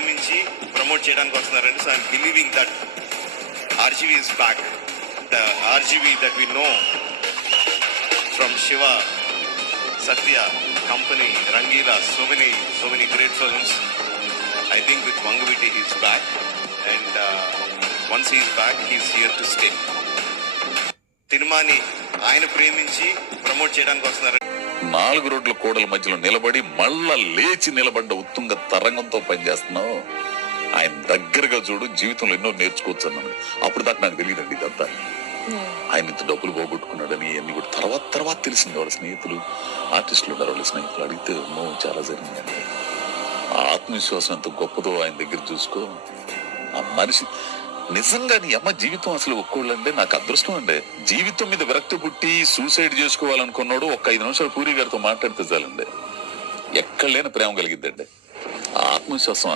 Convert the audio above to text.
ప్రేమించి ప్రమోట్ చేయడానికి వస్తున్నారండి. So I'm believing that RGV is back. The RGV that we know from Shiva, Satya, Company, Rangeela, so many great films. I think with Vanguvitti he is back, and once he is back, he is here to stay. సినిమాని ఆయన ప్రేమించి promote చేయడానికి వస్తున్నారు. 4 రోడ్ల కోడల మధ్యలో నిలబడి మళ్ళా లేచి నిలబడ్డ ఉత్తుంగ తరంగంతో పనిచేస్తున్నావు. ఆయన దగ్గరగా చూడు, జీవితంలో ఎన్నో నేర్చుకోవచ్చు అన్నాడు. అప్పుడు దాకా నాకు తెలియదండి ఇదంతా. ఆయన ఇంత డబ్బులు పోగొట్టుకున్నాడని అన్ని కూడా తర్వాత తెలిసింది. వాళ్ళ స్నేహితులు, ఆర్టిస్టులు ఉన్నారు, వాళ్ళ స్నేహితులు అడిగితే చాలా జరిగిందండి. ఆ ఆత్మవిశ్వాసం ఎంత గొప్పదో ఆయన దగ్గర చూసుకో. ఆ మనిషి నిజంగా నీ అమ్మ జీవితం అసలు ఒక్కోళ్ళంటే నాకు అదృష్టం అండి. జీవితం మీద విరక్తి పుట్టి సూసైడ్ చేసుకోవాలనుకున్నాడు ఒక్క 5 నిమిషాలు పూరి గారితో మాట్లాడితే చాలండి. ఎక్కడ లేని ప్రేమ కలిగిద్దండి. ఆ ఆత్మవిశ్వాసం